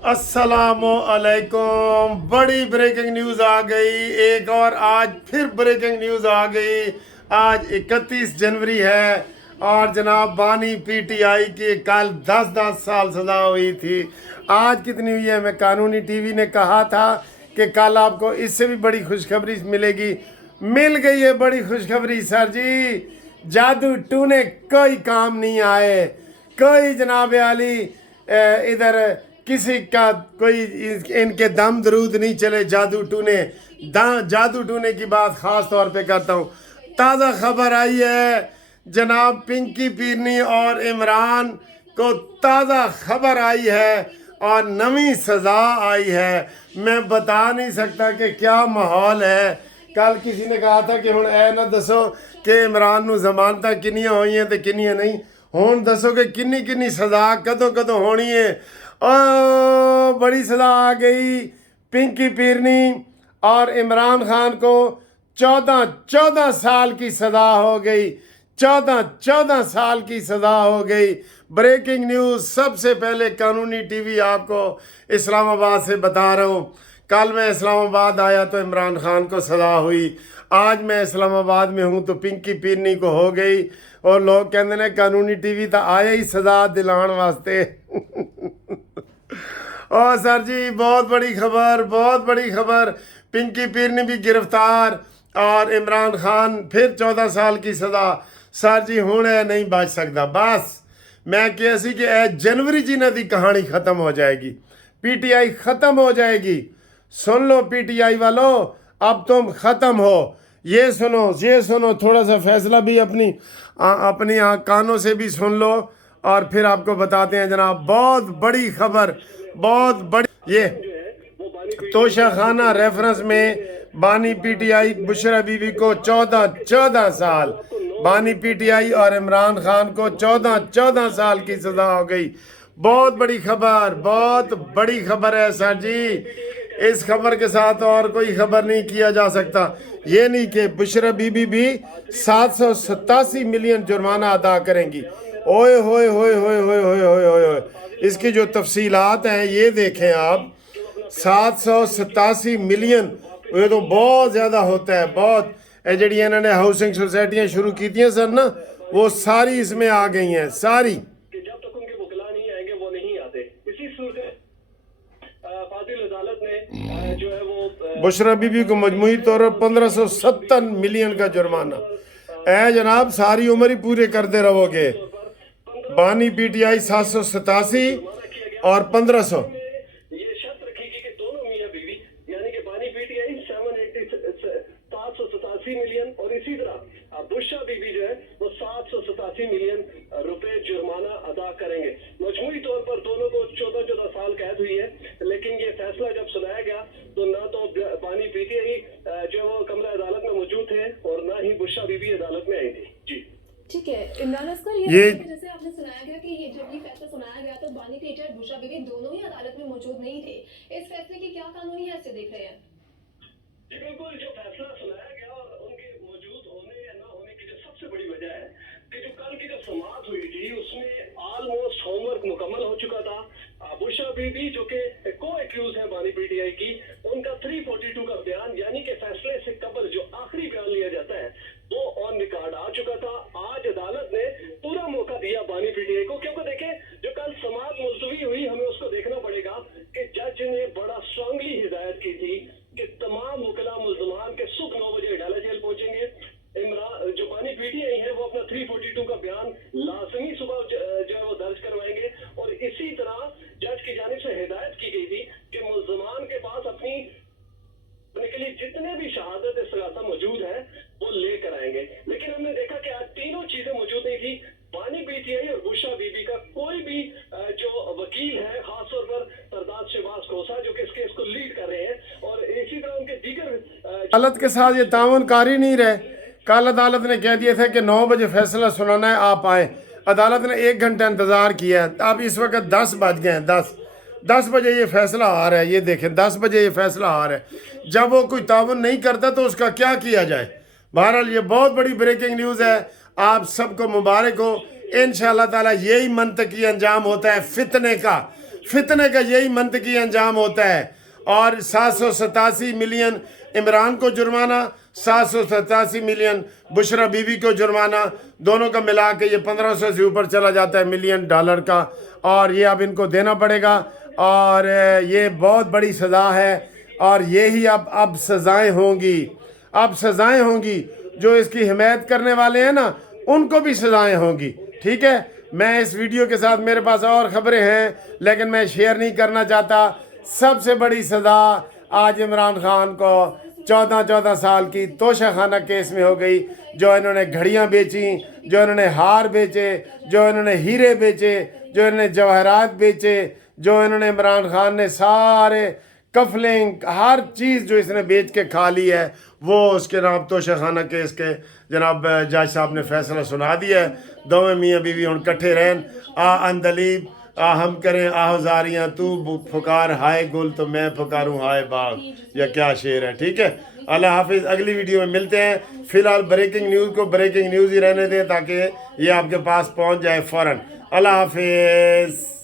अस्सलामुअलैकुम। बड़ी breaking news आ गई एक और, आज फिर ब्रेकिंग न्यूज़ आ गई। आज 31 जनवरी है और जनाब बानी पीटीआई की कल 10-10 साल सज़ा हुई थी। आज कितनी हुई है? मैं कानूनी टीवी ने कहा था कि कल आपको इससे भी बड़ी खुशखबरी मिलेगी। मिल गई है बड़ी खुशखबरी सर जी। जादू टूने कोई काम नहीं आए, कोई जनाब आली इधर किसी का कोई इनके दम दरूद नहीं चले। जादू टूने जादू टूने की बात ख़ास तौर पे करता हूँ। ताज़ा खबर आई है जनाब पिंकी पीरनी और इमरान को ताज़ा खबर आई है और नवी सज़ा आई है। मैं बता नहीं सकता कि क्या माहौल है। कल किसी ने कहा था कि हुण ऐ ना दसो कि इमरान नूं जमानतां किन्नियां होईयां ते किन्नियां नहीं। हुण दसो कि किन्नी किन्नी सज़ा कदों कदों होनी है। बड़ी सज़ा आ गई। पिंकी पीरनी और इमरान खान को 14 साल की सज़ा हो गई। 14 साल की सज़ा हो गई। ब्रेकिंग न्यूज़ सबसे पहले कानूनी टीवी आपको इस्लामाबाद से बता रहा हूँ। कल मैं इस्लामाबाद आया तो इमरान खान को सज़ा हुई। आज मैं इस्लामाबाद में हूँ तो पिंकी पीरनी को हो गई। और लोग कहते हैं कानूनी टीवी तो आया ही सज़ा दिलाने वास्ते। और सर जी बहुत बड़ी खबर, बहुत बड़ी खबर। पिंकी पीरनी भी गिरफ्तार और इमरान खान फिर 14 साल की सज़ा। सर जी हूँ नहीं बच सकता। बस मैं कहा सी कि जनवरी जिन्हों की कहानी ख़त्म हो जाएगी, पीटीआई ख़त्म हो जाएगी। सुन लो पीटीआई वालों, अब तुम ख़त्म हो। ये सुनो, थोड़ा सा फैसला भी अपनी कानों से भी सुन लो और फिर आपको बताते हैं जनाब। बहुत बड़ी खबर, बहुत बड़ी। ये तोशाखाना रेफरेंस में बानी पीटीआई बुशरा बीबी को 14 साल, बानी पीटीआई और इमरान खान को 14 साल की सज़ा हो गई। बहुत बड़ी खबर, बहुत बड़ी खबर है सर जी। इस खबर के साथ और कोई खबर नहीं किया जा सकता। ये नहीं कि बुशरा बीबी भी 787 मिलियन जुर्माना अदा करेंगी। ओए होए होए होए होए होए होए होए होए। इसकी जो तफसीलात हैं ये देखें आप। 787 मिलियन, ये तो बहुत ज़्यादा होता है, बहुत। जी इन्होंने हाउसिंग सोसाइटियाँ शुरू की थी सर ना, वो सारी इसमें आ गई हैं सारी। जब तक उनके वकला नहीं आएंगे वो नहीं आते। इसी सूरत फाजिल अदालत ने जो है वो बुशरा बीबी को मजमूई तौर पर 1570 मिलियन का जुर्माना। ए जनाब सारी उम्र ही पूरे करते रहोगे। बानी पीटीआई 787 और 1500। ये शर्त रखेगी कि दोनों मियां बीवी यानी कि बानी पीटीआई 787 मिलियन और इसी तरह बुशरा बीबी जो है वो 787 मिलियन रुपए जुर्माना अदा करेंगे। मजमूई तौर पर दोनों को 14 साल कैद हुई है। लेकिन ये फैसला जब सुनाया गया तो ना तो बानी पीटीआई जो वो कमरा अदालत में मौजूद थे और ना ही बुशरा बीबी अदालत में आई थी। जी ठीक है इमरान असगर, ये जैसे आपने सुनाया गया कि ये जब ये फैसला सुनाया गया तो बानी पीटीआई और बुशरा बीबी दोनों ही अदालत में मौजूद नहीं थे। इस फैसले की क्या कानूनी हैसियत देख रहे हैं? जी बिल्कुल, जो फैसला सुनाया गया और उनके मौजूद होने या ना होने की जो सबसे बड़ी वजह है कि जो कल की जो समाअत हुई थी उसमें ऑलमोस्ट होमवर्क मुकम्मल हो चुका था। बुशरा बीबी जो कि को एक्यूज है बानी पीटीआई की, उनका 342 का बयान यानी कि फैसले से कबल जो आखिरी बयान लिया जाता है वो ऑन रिकॉर्ड आ चुका था। आज अदालत ने पूरा मौका दिया बानी पीटीआई को, क्योंकि देखें जो कल समाअत मुलतवी हुई हमें उसको देखना पड़ेगा कि जज ने बड़ा स्ट्रांगली हिदायत की थी कि तमाम मुकला मुल्जमान के सुख 9 बजे अडाला जेल पहुंचेंगे। इमरान जो बानी पीटीआई है वो अपना 342 का बयान लाजमी सुबह जो है वो दर्ज करवाएंगे। और इसी तरह जज की जानिब से हिदायत की गई थी कि मुल्जमान के पास अपने के लिए जितने भी शहादत इस्तगासा मौजूद है वो लेकर आएंगे। लेकिन हमने देखा कि आज तीनों चीजें मौजूद नहीं थी। बानी पीटीआई और बुशरा बीबी का कोई भी जो वकील है, खासतौर पर सरदार शहबाज खोसा जो कि इस केस को लीड कर रहे हैं, और इसी तरह उनके दीगर अदालत के साथ ये ताउन कारी नहीं रहे। कल अदालत ने कह दिया था कि 9 बजे फैसला सुनाना है, आप आए। अदालत ने 1 घंटा इंतज़ार किया है। अब इस वक्त 10 बज गए हैं। 10 बजे ये फैसला आ रहा है। ये देखें 10 बजे ये फैसला आ रहा है। जब वो कोई ताउन नहीं करता तो उसका क्या किया जाए। बहरहाल ये बहुत बड़ी ब्रेकिंग न्यूज़ है। आप सबको मुबारक हो। इंशाअल्लाह ताला यही मंतकी अंजाम होता है फितने का। फितने का यही मंतकी अंजाम होता है। और 787 मिलियन इमरान को जुर्माना, 787 मिलियन बुशरा बीबी को जुर्माना, दोनों का मिला के ये 1500 से ऊपर चला जाता है मिलियन डॉलर का, और ये अब इनको देना पड़ेगा। और ये बहुत बड़ी सज़ा है, और यही अब सज़ाएं होंगी, अब सज़ाएं होंगी। जो इसकी हिमायत करने वाले हैं ना, उनको भी सज़ाएं होंगी। ठीक है, मैं इस वीडियो के साथ, मेरे पास और ख़बरें हैं लेकिन मैं शेयर नहीं करना चाहता। सबसे बड़ी सज़ा आज इमरान खान को 14 साल की तोशाखाना केस में हो गई। जो इन्होंने घड़ियां बेची, जो इन्होंने हार बेचे, जो इन्होंने हीरे बेचे, जो इन्होंने जवाहरात बेचे, जो इन्होंने इमरान खान ने सारे कफलिंग हर चीज़ जो इसने बेच के खा ली है, वो उसके नाम तोशाखाना केस के जनाब जज साहब ने फैसला सुना दिया है। दोवें मियाँ बीवी हुण कट्ठे रहन। आ अंदलीब आ हम करें आहुजारियाँ, तू पुकार हाय गुल तो मैं पुकारूँ हाय बाग, या क्या शेर है। ठीक है, अल्लाह हाफिज़। अगली वीडियो में मिलते हैं। फिलहाल ब्रेकिंग न्यूज़ को ब्रेकिंग न्यूज़ ही रहने दें ताकि ये आपके पास पहुंच जाए फ़ौरन। अल्लाह हाफिज़।